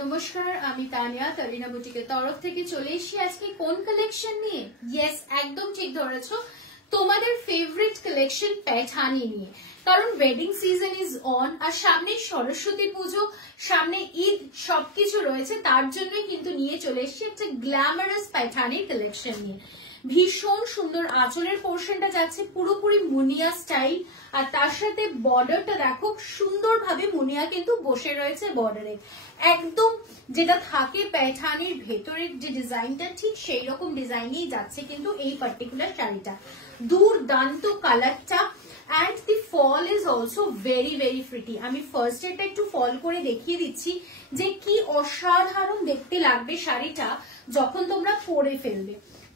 নমস্কার, আমি তানিয়া তারিনা বুটিকের তরফ থেকে চলে এসেছি আজকে কোন কালেকশন নিয়ে। ইয়েস, একদম ঠিক ধরেছো, তোমাদের ফেভারিট কালেকশন पैठानी নিয়ে। কারণ ওয়েডিং সিজন ইজ অন, আর সামনে সরস্বতী পুজো, সামনে ঈদ, সবকিছু রয়েছে। তার জন্য কিন্তু নিয়ে চলে এসেছি একটা গ্ল্যামারাস पैठाনির কালেকশন নিয়ে। ভীষণ সুন্দর আঁচলের পোর্শনটা যাচ্ছে পুরোপুরি মুনিয়া স্টাইল, আর তার সাথে বর্ডারটা দেখো সুন্দরভাবে মুনিয়া কিন্তু বসে রয়েছে বর্ডারে। একদম যেটা থাকে पैठाনির ভেতরের যে ডিজাইনটা, ঠিক সেই রকম ডিজাইনেই যাচ্ছে কিন্তু এই পার্টিকুলার শাড়িটা। দুর্দান্ত কালারটা, and the fall is also very very pretty। আমি ফার্স্ট এটা একটু ফল করে দেখিয়ে দিচ্ছি যে কি অসাধারণ দেখতে লাগবে শাড়িটা যখন তোমরা পরে ফেলবে।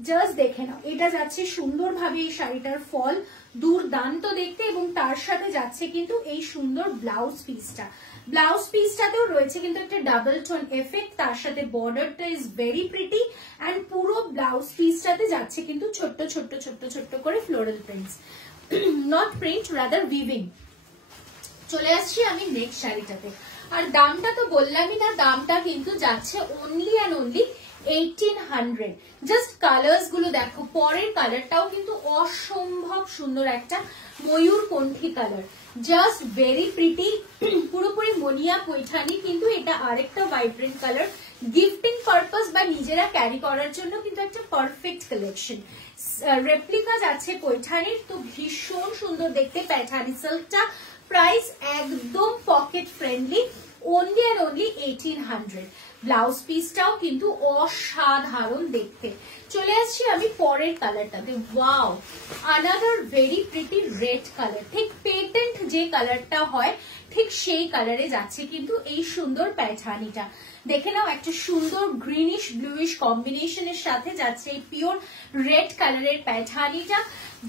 জাস্ট দেখে নাও, এটা যাচ্ছে সুন্দরভাবে এই শাড়িটার ফল, দুর্দান্ত দেখতে, এবং তার সাথে যাচ্ছে কিন্তু এই সুন্দর ব্লাউজ পিসটা। ব্লাউজ পিসটাতেও রয়েছে কিন্তু একটা ডাবল টোন এফেক্ট, তার সাথে বর্ডারটা ইজ ভেরি প্রিটি, এন্ড পুরো ব্লাউজ পিসটাতে যাচ্ছে কিন্তু ছোট্ট ছোট্ট ছোট্ট ছোট্ট করে floral prints, not print rather weaving. চলে আসছি আমি নেক্সট শাড়িটাতে, আর দামটা তো বললামই না, দামটা কিন্তু যাচ্ছে only and only 1800। Just colours গুলো দেখো, পরের কালারটাও কিন্তু অসম্ভব সুন্দর, একটা ময়ূরকণ্ঠী কালার, জাস্ট ভেরি প্রিটি, পুরোপুরি মনিয়া पैठानी। কিন্তু এটা আরেকটা ভাইব্রেন্ট কালার, গিফটিং পারপাস বা নিজেরা ক্যারি করার জন্য কিন্তু একটা পারফেক্ট কালেকশন। রেপ্লিকা যাচ্ছে पैठाনির, তো ভীষণ সুন্দর দেখতে पैठानी সিল্কটা। প্রাইস একদম pocket friendly, only and only 1800। Blouse পিসটাও কিন্তু অসাধারণ দেখতে। চলে আসছি আমি পরের কালারটাতে। Wow, another very pretty red colour, ঠিক পেটেন্ট যে কালারটা হয় ঠিক সেই কালারে যাচ্ছে কিন্তু এই সুন্দর पैठानीটা। দেখে নাও, একটা সুন্দর গ্রিনিশ ব্লুইশ কম্বিনেশনের সাথে যাচ্ছে এই পিওর রেড কালারের पैठानीটা।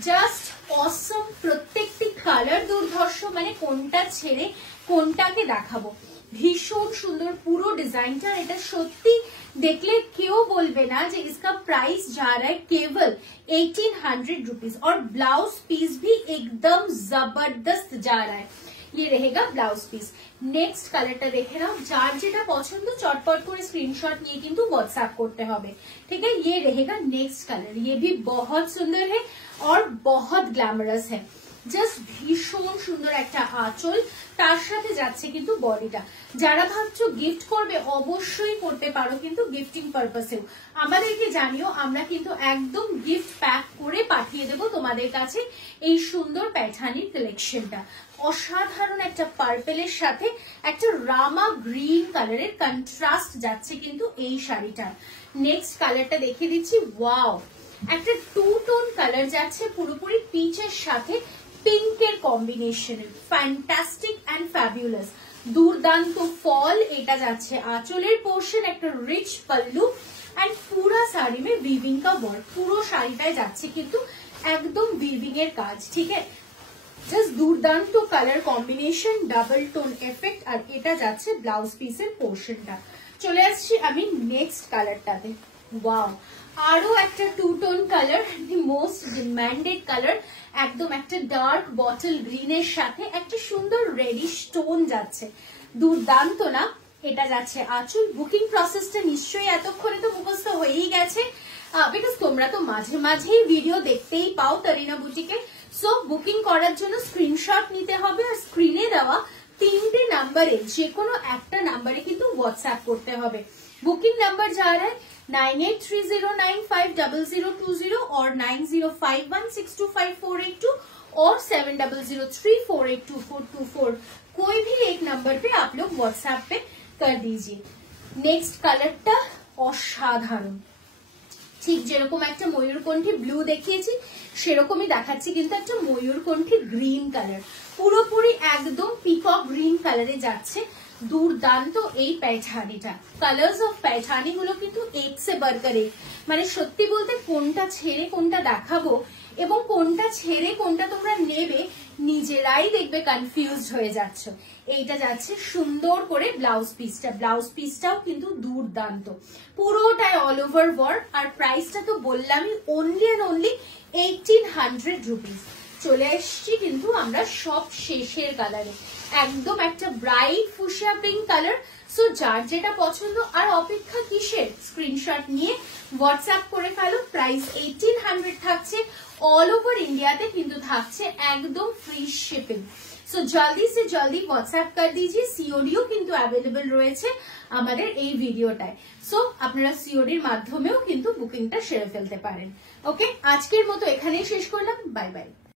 জাস্ট অসম, প্রত্যেকটি কালার দুর্ধর্ষ, মানে কোনটা ছেড়ে কোনটাকে দেখাবো। ভীষণ সুন্দর পুরো ডিজাইনটা, এটা সত্যি দেখলে কেউ বলবে না যে इसका प्राइस जा रहा है केवल 1800 रुपीज, और ब्लाउज पीस भी एकदम जबरदस्त जा रहा है। ये रहेगा ब्लाउज पीस। नेक्स्ट कलरটা দেখে নাও, যার যেটা পছন্দ চটপট করে স্ক্রিনশট নিয়ে কিন্তু व्हाट्सएप করতে হবে, ठीक है। ये रहेगा नेक्स्ट कलर, ये भी बहुत सुंदर है और बहुत ग्लैमरस है। জাস্ট ভীষণ সুন্দর একটা আঁচল, তার সাথে যাচ্ছে কিন্তু বডিটা। যারা ভাবছো গিফট করবে, অবশ্যই করতে পারো কিন্তু গিফটিং পারপাসেও। আমাদেরকে জানিও, আমরা কিন্তু একদম গিফট প্যাক করে পাঠিয়ে দেবো তোমাদের কাছে এই সুন্দর पैठाনির কালেকশনটা। অসাধারণ একটা পার্পেলের সাথে একটা রামা গ্রিন কালারের কন্ট্রাস্ট যাচ্ছে কিন্তু এই শাড়িটা। নেক্সট কালারটা দেখিয়ে দিচ্ছি। ওয়াও, একটা টু টোন কালার যাচ্ছে পুরোপুরি পিচের সাথে পিঙ্কের কম্বিনেশন, ফ্যান্টাস্টিক এন্ড ফ্যাবুলাস, দুর্দান্ত ফল। এটা যাচ্ছে আঁচলের পোর্শন, একটা রিচ পল্লু, এন্ড পুরা শাড়ি মে উইভিং কা ওয়ার্ক। পুরো শাড়িটায় যাচ্ছে কিন্তু একদম উইভিং এর কাজ, ঠিক আছে। জাস্ট দুর্দান্ত colour combination, double tone effect, আর এটা যাচ্ছে ব্লাউজ পিসের পোর্শনটা। চলে আসছি আমি নেক্সট কালারটাতে। ওয়াও, আরো একটা two tone colour, the most demanded colour, একদম একটা ডার্ক বটল গ্রিনের সাথে একটা সুন্দর রেডিশ টোন যাচ্ছে, দুর্দান্ত না। এটা যাচ্ছে আঁচল। বুকিং প্রসেসটা নিশ্চয়ই এতক্ষণে তো মুখস্থ হয়েই গেছে, বিকজ তোমরা তো মাঝে মাঝেই ভিডিও দেখতেই পাও তারিনা বুটিকে। সো বুকিং করার জন্য স্ক্রিনশট নিতে হবে, আর স্ক্রিনে দেওয়া 3টে নাম্বারে যে কোনো একটা নাম্বারে কিন্তু व्हाट्सएप করতে হবে। বুকিং নাম্বার যা रहा है 9830950020 और 9051625482 और 7003482424। कोई भी एक नंबर पे आप लोग व्हाट्सएप पे कर दीजिए। नेक्स्ट कलरটা অসাধারণ, ঠিক যেরকম একটা ময়ূরকণ্ঠী ব্লু দেখিয়েছি সেরকমই দেখাচ্ছি কিন্তু একটা ময়ূরকণ্ঠী গ্রিন কালার, পুরোপুরি একদম পিকক গ্রিন কালারে যাচ্ছে। দুর্দান্ত এই पैठानीটা। কালার্স অফ पैठानी গুলো কিন্তু এক সে बढ़कर एक, মানে সত্যি বলতে কোনটা ছেড়ে কোনটা দেখাবো এবং কোনটা ছেড়ে কোনটা তোমরা নেবে নিজেরাই দেখবে কনফিউজড হয়ে যাচ্ছ। এইটা যাচ্ছে সুন্দর করে ব্লাউজ পিসটা, ব্লাউজ পিসটাও কিন্তু দুর্দান্ত, পুরোটাই অল ওভার ওয়ার্ক। আর প্রাইসটা তো বললামই, অনলি এন্ড অনলি 1800 রুপিস। চলে এসছি কিন্তু আমরা সব শেষের কালারে, একদম একটা bright fuchsia pink colour. So যার যেটা পছন্দ আর অপেক্ষা কিসের, স্ক্রিনশট নিয়ে হোয়াটসঅ্যাপ করে ফেলো। প্রাইস 1800 থাকছে, অল ওভার ইন্ডিয়াতে কিন্তু থাকছে একদম ফ্রি শিপিং। সো জলদি সে জলদি হোয়াটসঅ্যাপ कर दीजिए। সিওডিও কিন্তু অ্যাভেলেবল রয়েছে আমাদের এই ভিডিওটায়। সো আপনারা সিওডির মাধ্যমেও কিন্তু বুকিংটা সেরে ফেলতে পারেন। ওকে, আজকের মতো এখানেই শেষ করলাম, বাই বাই।